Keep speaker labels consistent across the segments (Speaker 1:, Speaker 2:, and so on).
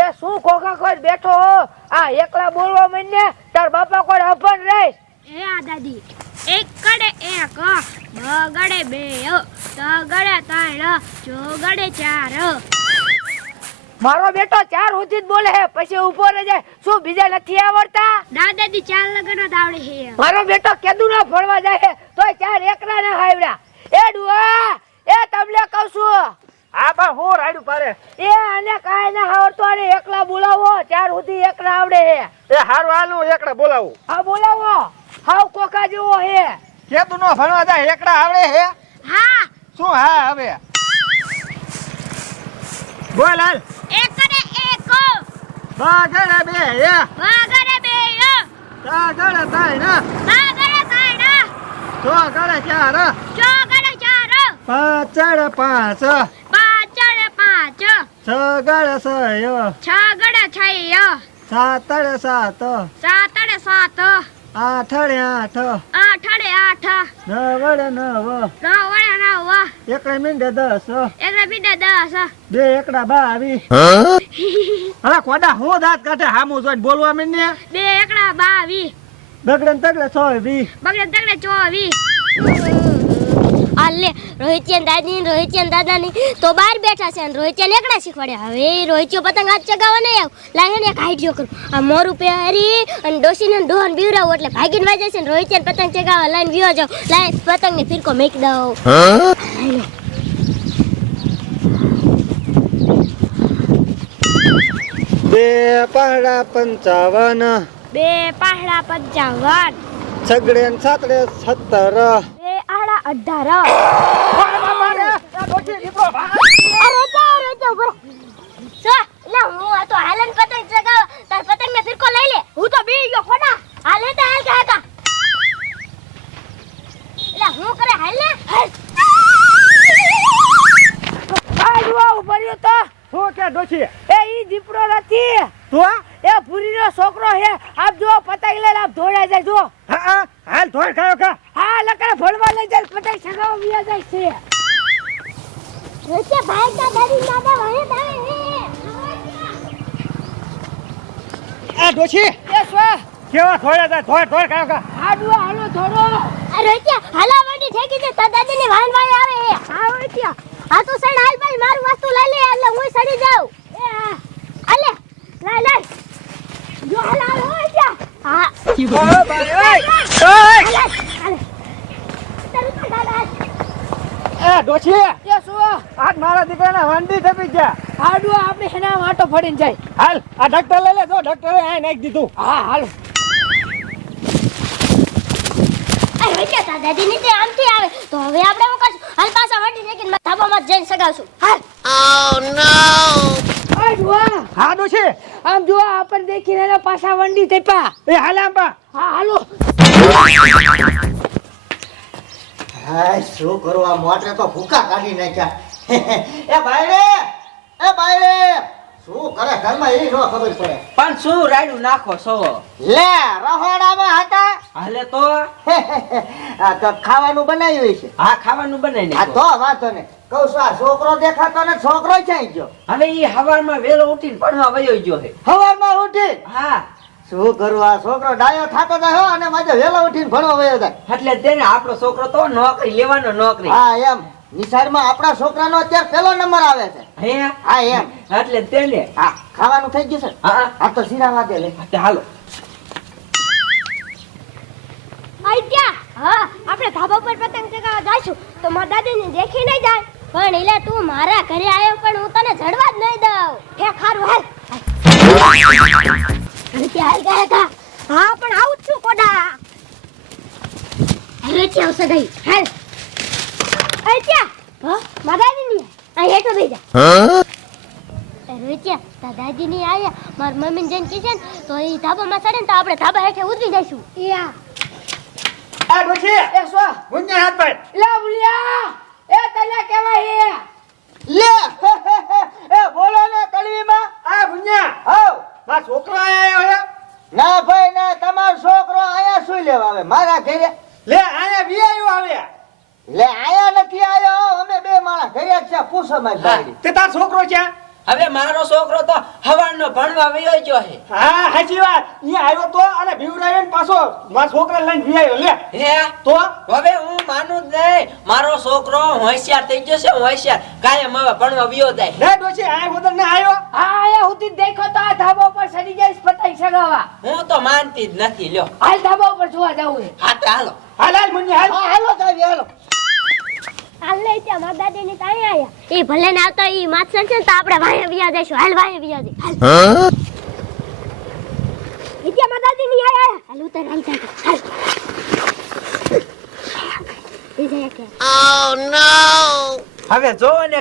Speaker 1: એ શું ખોખા કોઈ બેઠો હો? આ એકલા બોલવા માંડને તાર બાપા કોઈ અભણ રે
Speaker 2: એ આ દાદી એક કડે એક બગડે બે તગડે ત્રણ ચોગડે ચાર.
Speaker 1: મારો બેટો ચાર સુધી જ બોલે હે પછી ઊભો રહી જાય. શું બીજા નથી આવડતા?
Speaker 2: દાદાજી ચાર લગન જ આવડે છે
Speaker 1: મારો બેટો કેદુ ના ભણવા જાય તોય ચાર એકલા ના હાવડા એ ડુઆ એ તમને કહું છું.
Speaker 3: હા બા હું રાડ્યું પારે
Speaker 1: એ આને કાંઈ ના આવડતું આને એકલા બોલાવો ચાર સુધી એકલા આવડે હે.
Speaker 3: એ હારું હાલું એકડા બોલાવું.
Speaker 1: હા બોલાવો. હાવ કોકા જેવો હે.
Speaker 3: કેતું નો ભણવા જાય એકડા આવડે હે?
Speaker 2: હા.
Speaker 3: શું હા હવે? બોલ હાલ.
Speaker 2: એક ગળે
Speaker 3: બાગડે બે હે.
Speaker 2: બ બે
Speaker 3: બાગડે ત્રણ
Speaker 2: ત ગળે ત્રણ
Speaker 3: છ ચાર
Speaker 2: જો ચાર
Speaker 3: પાંચડે પાંચ
Speaker 2: પાંચ સયો છગડ છયો
Speaker 3: સાતડ સાત.
Speaker 2: સાત ગળે સાત.
Speaker 3: આઠડે આઠ.
Speaker 2: આઠ ગળે આઠ.
Speaker 3: નવડ નવ.
Speaker 2: નવડ નવ.
Speaker 3: એકડે મીંડે દસ.
Speaker 2: એકડે બીડે દસ.
Speaker 3: બે એકડા બાવી. હા? કોડા હું દાંત કાઢે હામું જોઈને બોલવા મીંડે
Speaker 2: બે એકડા બાવી.
Speaker 3: બગડે ને તગડે છ વી
Speaker 2: બગડે તગડે ચોવીસ આલે રોહિત્યન દાદી રોહિત્યન દાદાની તો બહાર બેઠા છે અને રોહિત્યન એકડા શીખવાડ્યા. હવે રોહિત્યો પતંગ હાથ ચગાવવા નહીં આવ લાગે ને એક હાઈડ્યો કરું. આ મોરું પહેરી અને ડોસીને ડોહન બીવરાવું એટલે ભાગીને વાજે છે ને રોહિત્યન પતંગ ચગાવવા. લાઈન બીવા જાવ લાઈન પતંગ ને ફિરકો મેકી દઉં.
Speaker 3: બે પહાડા પંચાવન.
Speaker 2: બે પહાડા પંચાવન.
Speaker 3: છગડે સાતડે સત્તર.
Speaker 2: અઢાર અરે તો અરે તો બરો સો લે હું આ તો હાલન પતંગ ચગાવ તાર પતંગ ને ફિરકો લઈ લે. હું તો બી ગયો ખોડા હાલે તો હાલ કાકા લે હું કરે હાલ લે. હાલ.
Speaker 1: આ ડુઆ ઊભો રહ્યો તો.
Speaker 3: શું કે ડોશી?
Speaker 1: એ ઈ દીપડો નથી.
Speaker 3: તો
Speaker 1: એ ભૂરીનો છોકરો હે આપ જો પતંગ લઈને આપ દોડાઈ જાય જો
Speaker 3: હા હા. હાલ ધોઈ ખાયો કા.
Speaker 1: લકડે ભણવા લઈ જાય પતંગ ચગાવવા વિયા જાય છે.
Speaker 2: રોચે ભાઈ કા દાદી દાદા વહે દાવે
Speaker 3: આ ડોશી
Speaker 1: એ સ્વા.
Speaker 3: કેવા થોડા તા થોડ થોડ ખાયો કા?
Speaker 1: આ ડુઆ હાલો થોડો
Speaker 2: આ રોચે હાલા વાડી ઠેકી દે તા દાદી ની વાન વાય આવે. હા રોચે આ તો સડ હાલ ભાઈ મારું વસ્તુ લઈ લે એટલે હું સડી જાઉં. અલે લઈ લઈ જો હાલ રોચે હા.
Speaker 3: ઓય ભાઈ ઓય
Speaker 2: હાલે હાલે તારું તો દાદા
Speaker 3: એ ડોશી
Speaker 1: કે શું?
Speaker 3: આજ મારા દીકરાના વંડી થપી ગયા.
Speaker 1: હાડુ આપણે એના માટો ફરીને જાય.
Speaker 3: હાલ આ ડોક્ટર લઈ લે તો ડોક્ટરે આ નાખી દીધું.
Speaker 1: હા હાલો.
Speaker 2: આ રોચે તારની તે આમથી આવે? તો હવે આપણે શું કરશું? હાલ પાછા વાડી ઠેકીને મારા ધાબામાં જઈને સગાવશું. હાલ.
Speaker 1: આ ડુઆ
Speaker 3: હા ડોશી
Speaker 1: આમ જો આપણને દેખીને પાછા વંડી થઈપા
Speaker 3: એ હાલ આંબા
Speaker 1: હા હાલો.
Speaker 4: હાય શું કરું? આ મોટરે તો ભૂકા કાઢી નાખ્યા. એ એ શું કરે? ઘરમાં એ નો ખબર પડે.
Speaker 5: પણ શું રાયડું નાખો છો?
Speaker 4: લે રહોડામાં હતા.
Speaker 5: હાલે તો?
Speaker 4: આ તો ખાવાનું બનાવ્યું છે.
Speaker 5: હા ખાવાનું બનાવી
Speaker 4: આ તો વાંધો ને કહું છું આ છોકરો દેખાતો ને છોકરો ક્યાંય ગયો.
Speaker 5: હવે ઈ હવારમાં વેલો ઉઠીને ભણવા વયો ગયો છે.
Speaker 4: સવારમાં ઉઠી?
Speaker 5: હા.
Speaker 4: શું કરું? આ છોકરો ડાયો થાતો જાય અને માજે વેલો ઉઠીને ભણવા વયો જાય.
Speaker 5: એટલે તેને આપણો છોકરો તો નોકરી લેવાનો નોકરી.
Speaker 4: હા એમ. નિશાળમાં આપણા છોકરાનો અત્યારે પહેલો નંબર આવે છે.
Speaker 5: હે?
Speaker 4: હા એમ.
Speaker 5: એટલે તેને?
Speaker 4: હા ખાવાનું થઈ ગયું છે?
Speaker 5: હા
Speaker 4: આ તો શીરા વાગે લે.
Speaker 5: હાલો.
Speaker 2: આઈત્યા હા આપણે ધાબા પર પતંગ ચગાવવા જાશું તો મારા દાદીને દેખી નહીં જાય. પણ એટલે તું મારા ઘરે આવ્યો પણ હું તને જડવા જ નહીં દઉં. હે ખારું હાલ અરે ત્યાં હાલ ગયા કા હા પણ આવું જ છું કોડા અરે ત્યાં આવશે ગઈ. હાલ. આઈત્યા હા? દાદીની અહીં હેઠો બેસી જા. રોચ્યા તાર દાદી ની આયા માર મમ્મી ને જઈને છે ને તો એ ધાબામાં ચડે ને તો આપણે ધાબા હેઠે ઉતરી જઈશું. યા.
Speaker 3: આ ડોશી
Speaker 1: એ સો
Speaker 3: ગુંજા હાથ પાડ.
Speaker 1: લે બુલિયા એ તને કેવાય હે
Speaker 4: લે. એ બોલો ને કડવીમાં
Speaker 3: આ ગુંજા
Speaker 4: હો
Speaker 3: મારા છોકરો આયો હે
Speaker 4: ના ભાઈ ના. તમારો છોકરો આયા શું લેવા આવે? મારા ઘરે?
Speaker 3: લે આયા વિયાયો આવે
Speaker 4: લે આયા નથી આયો. અમે બે માણસ ઘરે છે પૂછો મારી બાયડી.
Speaker 3: તે તાર છોકરો છે?
Speaker 5: હવે મારો છોકરો તો હવારનો ભણવા વયો ગયો હે
Speaker 3: હા સાચી વાત. ઈ આવ્યો તો અને બીવરાયો ને પાછો. મારા છોકરા લઈને વી આવ્યો લે.
Speaker 5: હે?
Speaker 3: તો?
Speaker 5: હવે હું માનું જ નહીં. મારો છોકરો હોશિયાર થઈ ગયો છે હોશિયાર. કાયમ હવે ભણવા વયો જાય.
Speaker 3: ના ડોશી આ વગર ને આવ્યો
Speaker 1: હા આયા હુતી દેખો તો આ ધાબા પર સડી જાય પતાઈ સગાવા.
Speaker 5: હું તો માનતી જ નથી લ્યો.
Speaker 1: હાલ ધાબા ઉપર જોવા જવું હે.
Speaker 5: હા તો હાલો.
Speaker 3: હાલ હાલ મુન્ની હાલ.
Speaker 4: હાલો જાવી હાલો.
Speaker 2: હાલ લઈ ત્યાં મારા દાદી ની આયા. એ ભલે ને આવતા ઈ માથસર છે તો આપણે વાહે વિયા જઈશું. હાલ વાહે વિયા જઈ. હાલ. ઈ ત્યાં મારા દાદી આયા હાલ ઉતર હાલ ચાલ હાલ. એ જાય કે.
Speaker 5: હવે જો ને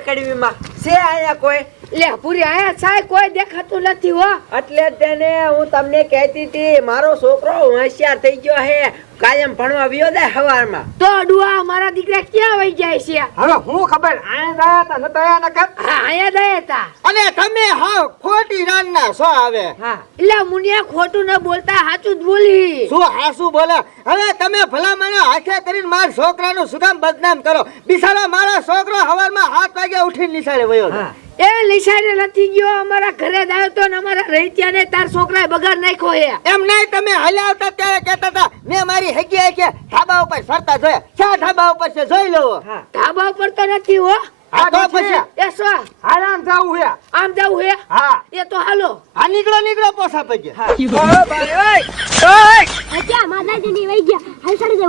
Speaker 5: છે આયા કોઈ?
Speaker 1: લે પૂરી આયા સાય કોઈ દેખાતું નથી હો.
Speaker 5: એટલે તેને હું તમને કહેતી હતી મારો છોકરો હોશિયાર થઈ ગયો હે કાયમ ભણવા વિયો જાય હવારમાં.
Speaker 1: તો ડુઆ મારા દીકરા ક્યાં વહી જાય છે?
Speaker 3: હવે હું ખબર આયા દયા તા નતા ન કર
Speaker 1: હા આયા દયા તા.
Speaker 4: અને તમે હા ખોટી રાનના સો આવે
Speaker 5: હા.
Speaker 1: એટલે મુનિયા ખોટું ન બોલતા સાચું જ બોલી.
Speaker 4: શું હાસુ બોલે? હવે તમે ભલા મને હાથે કરીને મારા છોકરાનું કામ બદનામ કરો. બિચારો મારો છોકરો હવારમાં હાથ વાગે ઉઠીને નિશાળે વયો
Speaker 5: હા.
Speaker 1: એ લિસાઈને નથી ગયો અમારા ઘરે જ આવ્યો તો ને અમારા રહીત્યા ને તાર છોકરાએ બગાડ નાખ્યો હે.
Speaker 4: એમ નહીં તમે હલાવતા ત્યારે કહેતા હતા મેં મારી હગી કે ધાબા ઉપર ફરતા જોયા. ક્યાં ધાબા ઉપર છે? જોઈ લો.
Speaker 5: હા.
Speaker 1: ધાબા ઉપર તો નથી હો.
Speaker 4: આ તો પછી?
Speaker 1: એ સો
Speaker 3: હાલ આમ જાવું હે.
Speaker 1: આમ જવું હે?
Speaker 3: હા.
Speaker 1: એ તો હાલો.
Speaker 4: હા નીકળો નીકળો પોસા પગે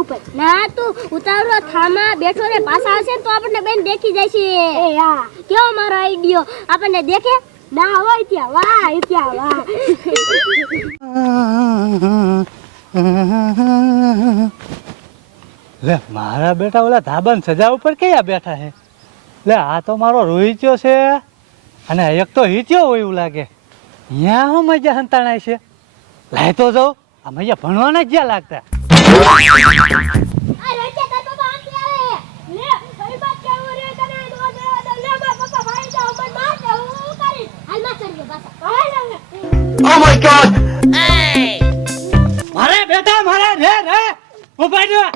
Speaker 2: ઉપર. ના તું ઉતારો થામા બેઠો રે પાછા આવશે તો આપણને બેન દેખી જાય છે એ હા. કેવો મારો આઈડિયો આપણને દેખે? ના હોય ત્યાં. વાહ ત્યાં વાહ.
Speaker 6: લે મારા બેટા ઓલા ધાબાન સજા ઉપર કયા બેઠા છે લે આ તો મારો રોહિત્યો છે. અને એક તો હિત્યો હોય એવું લાગે. અહીંયા હું મજા સંતાણાય છે? લાય તો જાઉં આ મજા ભણવાના જ જ્યાં લાગતા.
Speaker 2: આ રોજે તાર પપ્પા આંખી આવે લે ફરી બાત કેવું રે તને દો દે દો લે માર
Speaker 6: બેટા મારે રે રે. ઊભા રહ્યો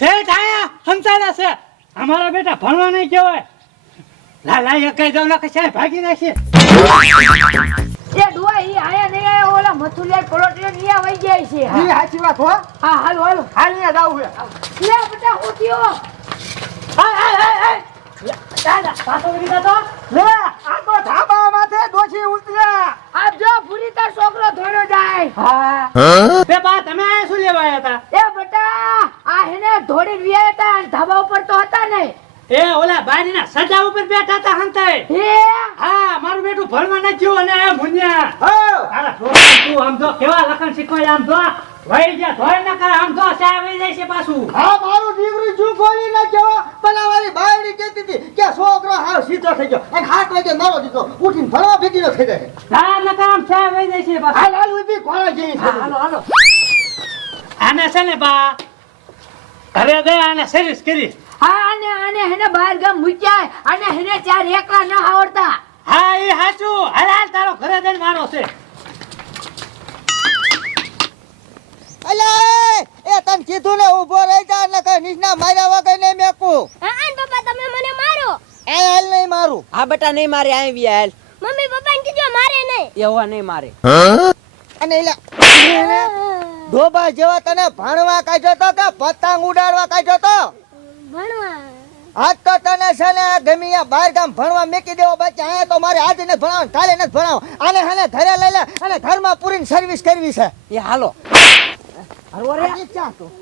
Speaker 6: ઠેઠ આયા સંતાડા છે. અમારા બેટા ભણવા નહીં કહેવાય. લા લા એક કઈ દઉં ના કે ભાગી નાખીએ
Speaker 1: એ ડુઆ ઈ આયા નહીં આયા ઓલા મથુલિયા પલોટિયા નિયા જાય છે.
Speaker 3: ઈ સાચી વાત હો.
Speaker 1: હા હાલો હાલો.
Speaker 3: હાલ ને જાવું હે
Speaker 1: લે બેટા હું થયો?
Speaker 3: હાય હાય હાય હાય. દાદા પાછો વળી દાદો લે આ તો ધાબા માથે ડોશી ઉતર્યા
Speaker 1: આપ જો પૂરી તાર છોકરો ધોડો જાય
Speaker 3: હા
Speaker 6: બે બા તમે આયા શું લેવા આવ્યા હતા
Speaker 1: એ બેટા આ હેને ધોડી વિયા હતા અને ધાબા ઉપર તો હતા ને
Speaker 6: એ ઓલા બારીના સજા ઉપર બેઠા હતા હંતાય
Speaker 1: હે
Speaker 6: હા મારું બેટું ભણવા ન ગયું અને આ મુન્યા
Speaker 3: હો
Speaker 6: તારા છોકરા તું આમ જો કેવા લખન શીખવાય આમ જો? વહી ગયા ધોય ન કર આમ જો સા આવી જાય છે પાછું.
Speaker 4: હા મારું દીકરી શું ખોલી ના કેવો? મારી બાયડી કહેતી હતી કે છોકરો હાવ સીધો થઈ ગયો અને હાથ વાગે મારો દીકરો ઉઠીને ફરવા ભેગી ન થઈ જાય
Speaker 6: ના ન કર આમ ચા આવી જાય છે પાછું.
Speaker 4: હાલ હાલ ઊભી કોળા જેવી
Speaker 6: હા, હાલો હાલો. આને છે ને બા ઘરે દે આને સર્વિસ કરી.
Speaker 1: હા આને આને હેને બહાર ગામ મૂક્યા અને હેને ચાર એકલા ન આવડતા.
Speaker 6: હા એ હાચું. હાલ હાલ તારો ઘરે જઈને મારો છે.
Speaker 4: અલે એ તને કીધું ને ઊભો રહી જા ને કઈ નિષ્ણા માર્યા વગર નહીં મેકુ.
Speaker 2: હા આન પપ્પા તમે મને મારો.
Speaker 4: એ હાલ નહીં મારું.
Speaker 5: હા બેટા નહીં મારે આવી હાલ.
Speaker 2: મમ્મી પપ્પા ને કીધું મારે નહીં.
Speaker 5: એવા નહીં મારે.
Speaker 4: અને એલા ધોબા જેવા તને ભણવા કાઢ્યો તો કે પતંગ ઉડાડવા કાઢ્યો તો?
Speaker 2: ભણવા.
Speaker 4: આજ તો તને છે ને ગમીયા બાર બહાર ગામ ભણવા મેકી દેવો બચ્ચા અહીંયા તો મારે આજે ને ભણાવો કાલે નથી ભણાવો આને હને ઘરે લઈ લે અને ઘરમાં પૂરીને સર્વિસ કરવી છે.
Speaker 5: એ હાલો.
Speaker 4: આજે ક્યાં તું